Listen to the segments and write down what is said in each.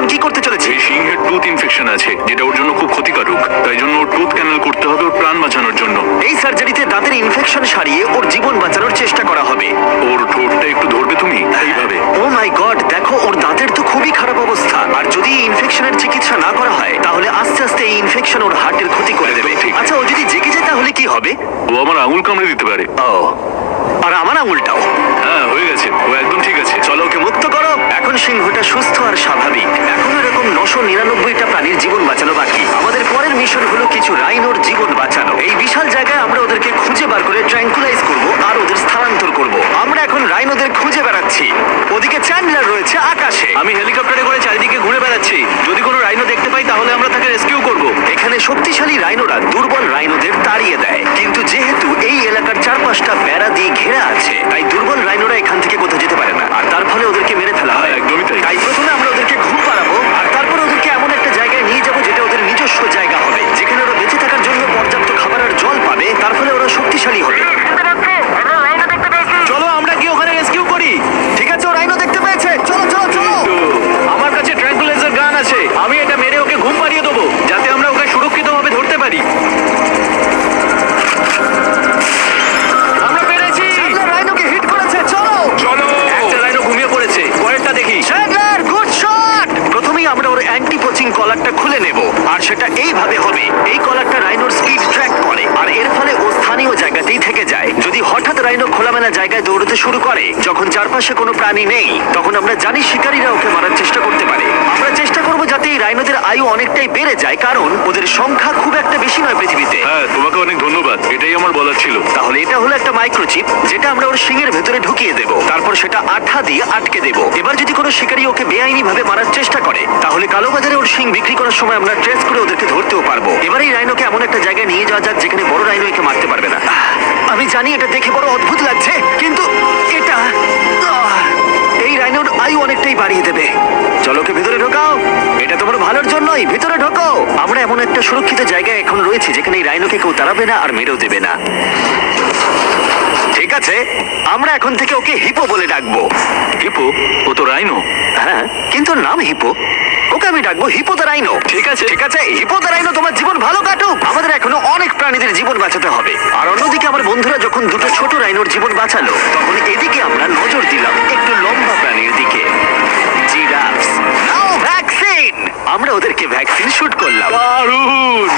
এখন কি করতে চলেছি? এই সিংহের টুথ ইনফেকশন আছে, যেটা ওর জন্য খুব ক্ষতিকারক। তাই জন্য ওর টুথ ক্যানেল করতে হবে ওর প্রাণ বাঁচানোর জন্য। এই সার্জারিতে দাঁতের ইনফেকশন সারিয়ে ওর জীবন বাঁচানোর চেষ্টা করা হবে। ওর ঠোঁটটা একটু ধরবে তুমি এইভাবে। ও মাই গড, দেখো ওর দাঁতের তো খুবই খারাপ অবস্থা। আর যদি এই ইনফেকশনের চিকিৎসা না করা হয় তাহলে আস্তে আস্তে এই ইনফেকশন ওর হার্টের ক্ষতি করে দেবে। ঠিক। আচ্ছা, ও যদি জেগে যায় তাহলে কি হবে? ও আমার আঙুল কামড়ে দিতে পারে। ও, আর আমার আঙুলটাও। হ্যাঁ, হয়ে গেছে, ও একদম ঠিক আছে। চলো ওকে মুক্ত করো। এখন সিংহটা সুস্থ আর স্বাভাবিক। এখন এরকম 999টা প্রাণীর জীবন বাঁচানো বাকি। আমাদের পরের মিশন হলো কিছু রাইনোর জীবন বাঁচানো। এই বিশাল জায়গায় আমরা ওদেরকে খুঁজে বার করে ট্র্যাঙ্কুলাইজ করব আর ওদের স্থানান্তর করব। আমরা এখন রাইনোদের খুঁজে বেড়াচ্ছি। ওদিকে চ্যান্ডলার রয়েছে আকাশে। আমি হেলিকপ্টারে করে চারিদিকে ঘুরে বেড়াচ্ছি। যদি কোনো রাইনো দেখতে পাই তাহলে আমরা তাকে রেস্কিউ করব। এখানে শক্তিশালী রাইনোরা দুর্বল রাইনোদের তাড়িয়ে দেয়, কিন্তু যেহেতু এই এলাকার চারপাশটা বেড়া দিয়ে ঘেরা আছে তাই দুর্বল রাইনোরা এখান থেকে কোথাও যেতে পারে না, আর তার ফলে ওদেরকে মেরে ফেলা হয়। একদমই তাই। তাই প্রথমে আমরা ওদেরকে ঘুম পাড়াবো, আর তারপর ওদেরকে এমন একটা জায়গায় নিয়ে যাবো যেটা ওদের নিজস্ব জায়গা হবে, যেখানে ওরা বেঁচে থাকার জন্য পর্যাপ্ত খাবার আর জল পাবে। তার ফলে ওরা শক্তিশালী হবে। চলো আমরা কি ওখানে রেস্কিউ করি? ঠিক আছে, ও রাইনো দেখতে পেয়েছে। চলো চলো চলো। আমার কাছে ট্র্যাঙ্কুলাইজার গান আছে, আমি এটা মেরে ওকে ঘুম পাড়িয়ে দেবো যাতে আমরা ওকে সুরক্ষিতভাবে ধরতে পারি। আমরা পেরেছি। চ্যান্ডলার রাইনোকে হিট করেছে। চলো চলো। একটা রাইনো ঘুমিয়ে পড়েছে, পরেরটা দেখি। Chandler, good shot. প্রথমেই আমরা ওর অ্যান্টি পোচিং কলারটা খুলে নেব, আর সেটা এইভাবে হবে। এই কলারটা রাইনোর স্পিড ট্র্যাক করে, আর এর ফলে ও স্থানীয় জায়গাতেই থেকে যায়। যদি হঠাৎ রাইনো খোলামেলা জায়গায় দৌড়তে শুরু করে যখন চারপাশে কোনো প্রাণী নেই, তখন আমরা জানি শিকারীরা ওকে মারার চেষ্টা করতে পারে। আমরা চেষ্টা করব যাতে এই রাইনোদের আয়ু অনেকটাই বেড়ে যায়, কারণ ওদের সংখ্যা খুব একটা বেশি নয় পৃথিবীতে। হ্যাঁ, তোমাকে অনেক ধন্যবাদ, এটাই আমার বলার ছিল। তাহলে এটা হলো একটা মাইক্রোচিপ, যেটা আমরা ওর শিঙের ভেতরে ঢুকিয়ে দেব। তারপর সেটা আঠা দিয়ে আটকে দেব। এবার যদি কোনো শিকারী ওকে বেআইনি ভাবে মারার চেষ্টা করে তাহলে কালোবাজারে ওর শিং বিক্রি করার সময় আমরা ট্রেস করে ওদেরকে ধরতেও পারবো। এবার এই রাইনোকে এমন একটা জায়গায় নিয়ে যাওয়া যাক যেখানে বড় রাইনো একে মারতে পারবে না। আমি জানি এটা দেখে বড় অদ্ভুত লাগছে, কিন্তু এটা এই রাইনোর আয়ু অনেকটাই বাড়িয়ে দেবে। চলো ওকে ভিতরে ঢোকাও, এটা তোমার ভালোর জন্যই। ভিতরে ঢোকো। আমরা এমন একটা সুরক্ষিত জায়গায় এখন রয়েছে যেখানে এই রাইনোকে কেউ তাড়াবে না আর মেরেও দেবে না। ঠিক আছে, আমরা এখন থেকে ওকে হিপো বলে ডাকবো। হিপো? ও তো রাইনো। হ্যাঁ, কিন্তু ওর নাম হিপো। ওকে আমি ডাকবো হিপো দ্য রাইনো। ঠিক আছে। ঠিক আছে, হিপো দ্য রাইনো, তোমার জীবন ভালো কাটুক। আমাদের এখনো অনেক প্রাণীদের জীবন বাঁচাতে হবে। আর অন্যদিকে আমার বন্ধুরা যখন দুটো ছোট রাইনোর জীবন বাঁচালো, তখন এদিকে আমরা নজর দিলাম একটু লম্বা প্রাণীর দিকে। জিরাফস। নাও ভ্যাকসিন। আমরা ওদেরকে ভ্যাকসিন শুট করলাম। দারুণ।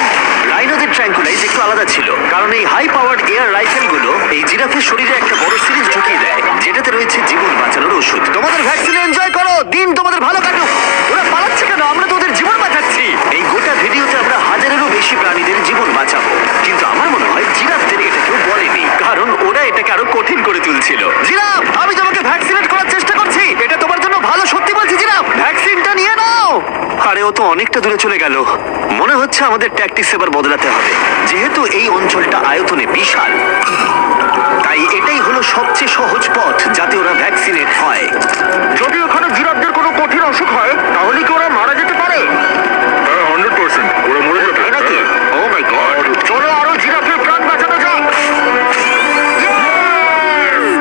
রাইনোদের ট্র্যাঙ্কুলাইজ একটু আলাদা ছিল, কারণ এই হাই পাওয়ার্ড এয়ার রাইফেলগুলো এই জিরাফের শরীরে একটা বড় সিরিঞ্জ ঢুকিয়ে দেয়, যেটাতে রয়েছে জীবন বাঁচানোর ওষুধ। তোমাদের ভ্যাকসিন এনজয় করো, দিন তোমাদের ভালো কাটুক। ওরা পালাচ্ছে কেন? আমরা তো ওদের জীবন বাঁচাচ্ছি। এই গোটা ভিডিওতে আমরা 1000-এরও বেশি প্রাণীদের জীবন বাঁচাবো, কিন্তু আমার মনে হয় জিরাফদের এটা কেউ বলেনি, কারণ ওরা এটাকে আরো কঠিন করে তুলছিল। জিরাফ, আমি তোমাকে ভ্যাকসিনেট করার চেষ্টা করছি। এটা তোমার জন্য ভালো, সত্যি বলছি জিরাফ। ভ্যাকসিনটা নিয়ে নাও। আরে ও তো অনেকটা দূরে চলে গেল। মনে হচ্ছে আমাদের ট্যাকটিক্স এবার বদলাতে হবে, যেহেতু এই অঞ্চলটা আয়তনে বিশাল। তাই এটাই হলো সবচেয়ে সহজ পথ যাতে ওরা ভ্যাকসিনেট হয়। যদি ওখানে জিরাফদের কোনো কঠিন অসুখ হয় তাহলে কি ওরা মারা যেতে পারে? 100% ওরা মরে যাবে। তাই নাকি? ও মাই গড, চলো আরো জিরাফের প্রাণ বাঁচানো যাক।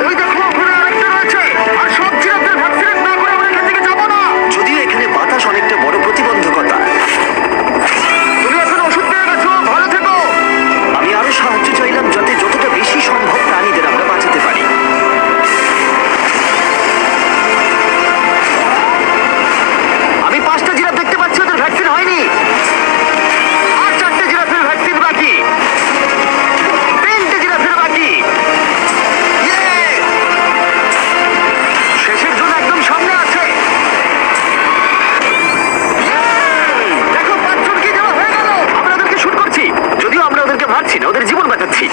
ওই দেখো, ওখানে আরেকটা রয়েছে। আর সব জিরাফদের ভ্যাকসিনেট না করে আমরা এখান থেকে যাবো না। যদিও এখানে বাতাস অনেকটা বড় প্রতিবন্ধকতা। তুমি এখন ওষুধ পেয়ে গেছো, ভালো থেকো। আমি আরো সাহায্য চাইলাম যাতে যতটা বেশি সম্ভব প্রাণীদের আমরা বাঁচাতে পারি। আমি 5টা জিরাফ দেখতে পাচ্ছি, ওদের ভ্যাকসিন হয়নি। আর 4টে জিরাফের ভ্যাকসিন বাকি। 3টে জিরাফের বাকি। ইয়ে! শেষের জন্য একদম সামনে আছে। ইয়ে! দেখো, 5 জনকে দেওয়া হয়ে গেল। আমরা ওদেরকে শুট করছি, যদিও আমরা ওদেরকে মারছি না, ওদের জীবন বাঁচাচ্ছি।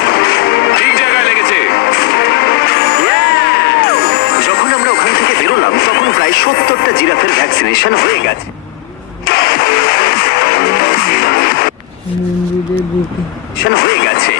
ঠিক জায়গায় লেগেছে। যখন আমরা ওখান থেকে বেরোলাম তখন প্রায় 70টা জিরাফের ভ্যাকসিনেশন হয়ে গেছে। হয়ে গেছে।